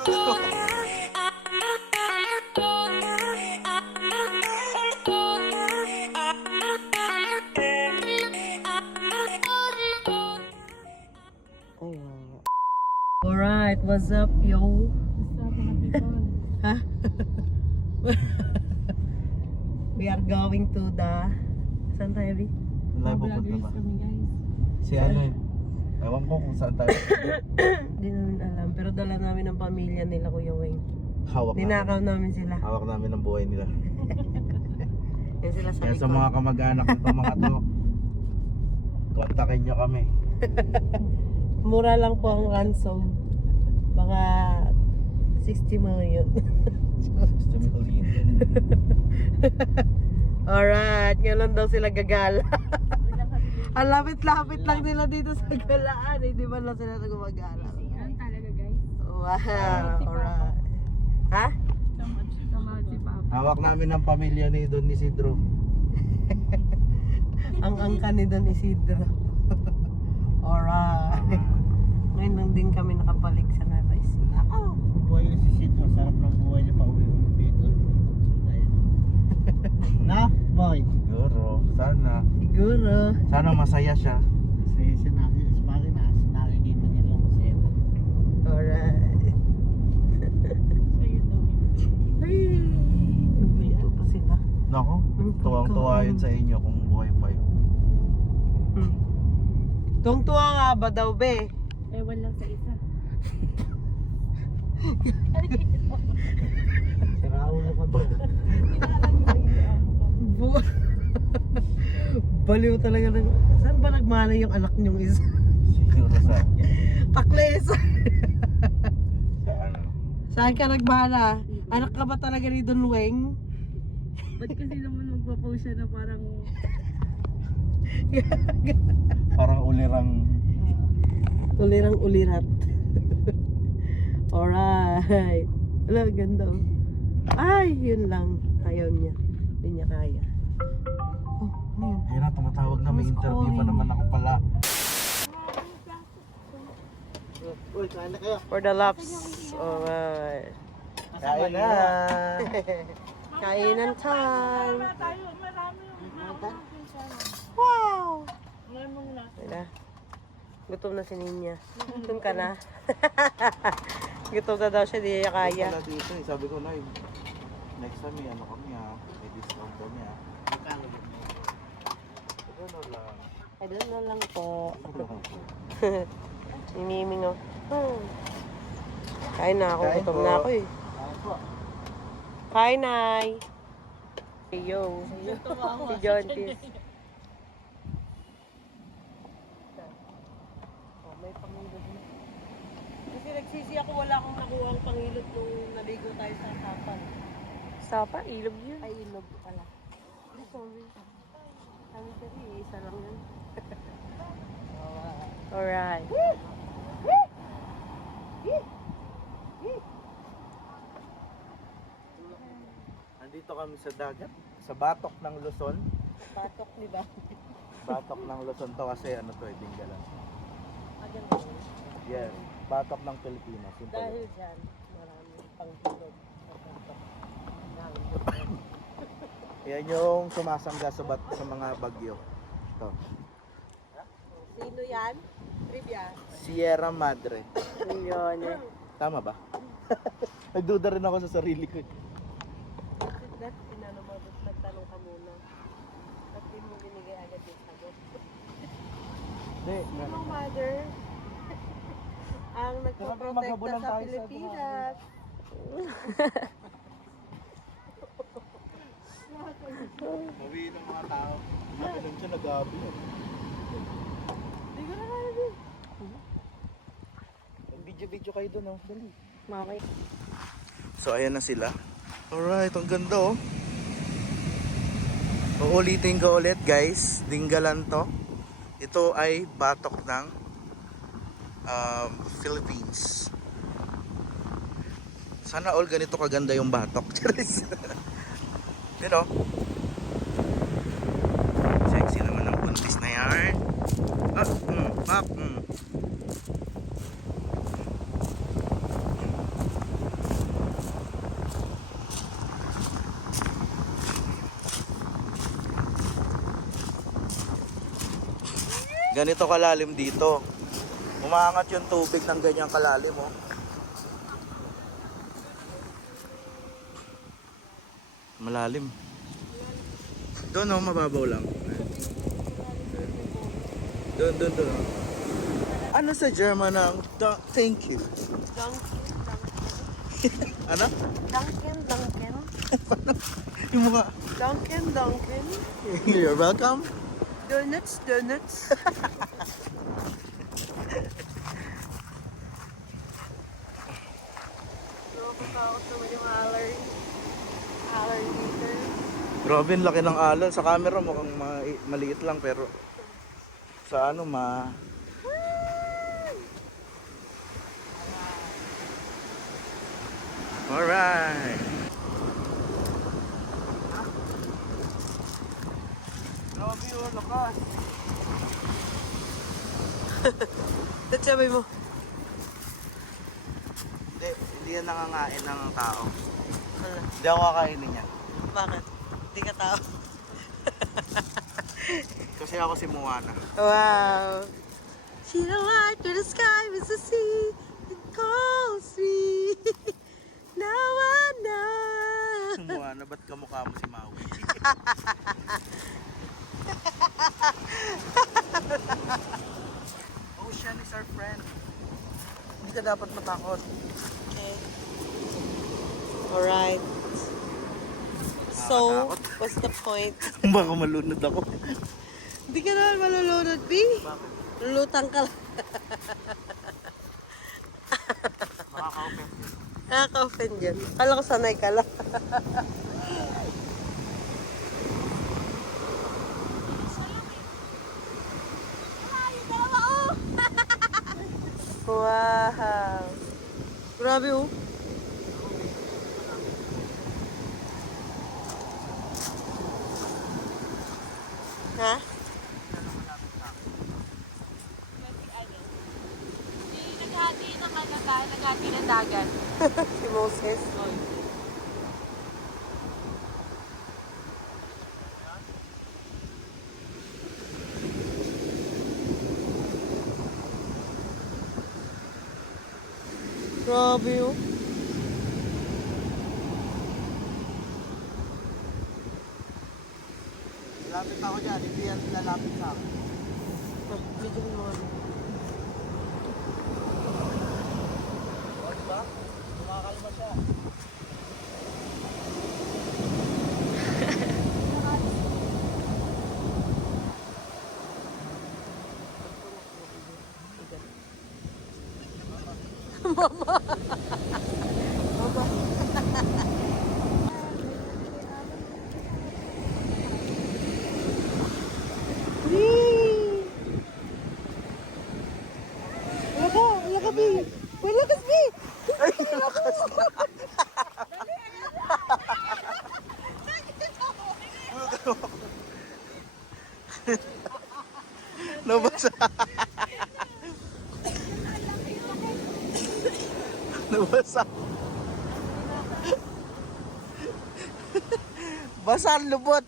Alright, what's up, yo? What's up, mga people? Ha? We are going to the... Saan tayo, Bi? Mga vloggers kami, guys. Si ano eh. Ewan ko kung saan tayo. Hindi namin alam. Pero dala namin ang pamilya nila, Kuya Wayne. Hawak namin. Ninakaw namin sila. Hawak namin ang buhay nila. Yan sila sa Kaya sa likod. mga kamag-anak nito mga to, kontakin nyo kami. Mura lang po ang ransom. Baka 60 million. Alright, ngayon daw sila gagala. Ang lapit-lapit lang nila dito sa galaan. Hindi ba lang sila gumagala? Yan talaga, guys. Wow, alright. Ha? Tamad si Papa. Hawak namin ang pamilya ni Don Isidro. Ang angka ni Don Isidro. Alright. Ngayon lang din kami nakabalik sa Nueva Ecija. Oh. Buhay na si Sidro, sarap ng buhay niya pa uwi dito. Na, boy. Siguro, sana. Siguro. Sana masaya siya. Kasi nakikita niya lang siya. Alright. Ay, nandito pa sila. Nako, tuwang-tuwa yun sa inyo kung buhay pa yun. Tuwang-tuwa nga ba daw, be? Ewan lang sa isa. Siraulo ko ba? Baliw talaga ng... Saan ba nagmana yung anak niyong isa? Siguro sa Takles! sa ano. Saan ka nagmana? Anak ka ba talaga ni Don Weng? Ba't kasi naman magpo-post siya na parang... Parang ulirang. Ulirang ulirat. Alright. Wala, ganda oh. Ay, yun lang. Ayaw niya. Hindi niya kaya. Oh, ano yun? Ayun na, tumatawag na. May Who's interview pa calling? naman ako pala. Uy, kain na kayo. For the laps. Alright. Kain na! Kainan time. Marami Wow! yung Wala. Gutom na si Ninya. Gutom ka na. Gutom na daw siya, di niya kaya. Wala dito eh. Sabi ko na next time may ano kami ha. May discount kami ha. Magkano yun? Ano lang. Ay, doon na lang po. Nimiming oh. Kain na ako. Kain Gutom po. na ako eh. Kain po. Hi, Nay. Hey, yo. Si John Tis. Oh, may pangilod na. Kasi nagsisi ako, wala akong nakuha ang pangilod nung naligo tayo sa kapan. Sapa, ilog yun. Ay, ilog pala. Ay, sorry. Kami kasi, isa lang yun. Alright. Nandito kami sa dagat. Sa batok ng Luzon. Patok, di ba? Batok ng Luzon to kasi ano to eh, Dingalan. Agan Yes. Batok ng Pilipinas. Simple. Dahil dyan, maraming panghilod sa patok. Yan yung sumasangga sa mga bagyo. Ito. Sino yan? Trivia. Sierra Madre. Yun. Tama ba? Nagduda rin ako sa sarili ko. That, inano mo, nagtanong ka muna. At di mo binigay agad yung sagot. Hindi. Sino mother? Ang nagpoprotekta maghabulan sa tayo sa Pilipinas. Sabi ng mga tao. Nakinom siya nag-gabi. Hindi ko na kaya din. Video kayo doon, oh. Dali. Okay. So ayan na sila. Alright, ang ganda oh. Uulitin ko ulit guys, Dingalan to. Ito ay batok ng Philippines. Sana all ganito kaganda yung batok. Pero sexy naman ang buntis na yan. Ganito kalalim dito. Umaangat yung tubig ng ganyang kalalim, oh. Malalim. Doon, oh, mababaw lang. Doon, doon, doon. Ano sa German ang thank you? Ano? Duncan. Yung mga, Duncan. you're welcome. Donuts. Nakakatakot naman yung allergy meter. Grabe, ang laki ng alon. Sa camera mukhang maliit lang pero sa ano Alright. Grabe yun, lakas. Ba't sabi mo? Hindi yan nangangain ng tao. Ano? Hindi ako kakainin niya. Bakit? Hindi ka tao. Kasi ako si Moana. Wow. She the light to the sky is the sea. It calls me. Now I know. Moana, ba't kamukha mo si Maui? Ocean is our friend. Hindi ka dapat matakot. Okay. Alright. So, Nakakatakot. what's the point? Baka malunod ako. Hindi ka naman malulunod, B. Bakit? Lulutang ka lang. Makaka-open. Nakaka-offend yun. Kala ko sanay ka lang. Wow. Grabe oh. Ha? Naghati ng kanata, naghati ng dagat. Si Moses. Grabe oh. Lapit ako dyan, hindi yan lalapit sa akin. Video mo ano. O, diba? Kumakalma siya. Wala ka, B. Wala ka, B. Ay, lakas. Nabasa. Nabasa. Basa ang lubot.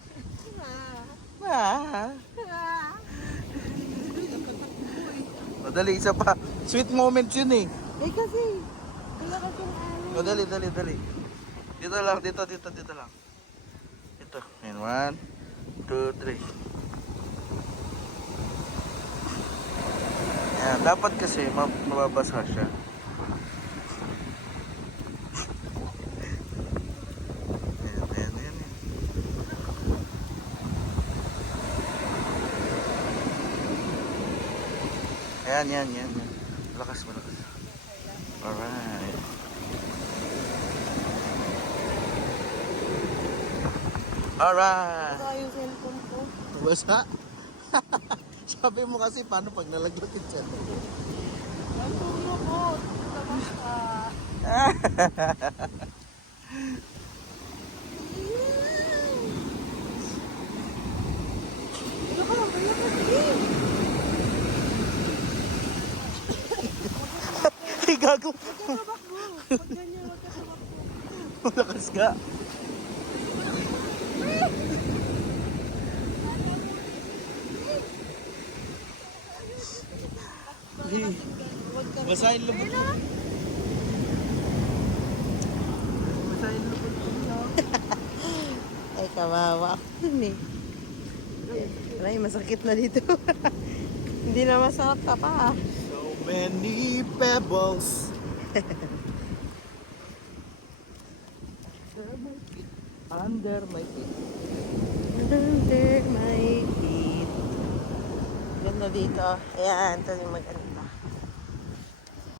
Madali, isa pa. Sweet moments yun eh. Eh kasi, wala ka kung ano. Madali, dali, dali. Dito lang, dito lang. Ito. Ayan, 1, 2, 3. Ayan, dapat kasi mababasa siya. Ayan. Yan. Malakas. Alright. Alright. Baka yung cellphone ko. Basa? Sabi mo kasi paano pag nalaglag yung chat? Ang tulo ko. Labas ka. Wala ka lang, wala ka, B. Ay, gago. Tabak mo. Pag ganyan, wag ka tabak mo. Malakas ka. Basahin lubot. Basahin lubot. Ay, kawawa ako dun eh. Aray, masakit na dito. Hindi na masarap ka pa. So many pebbles. Under my feet. Under my feet. Ganda dito. Ayan, ito yung maganda.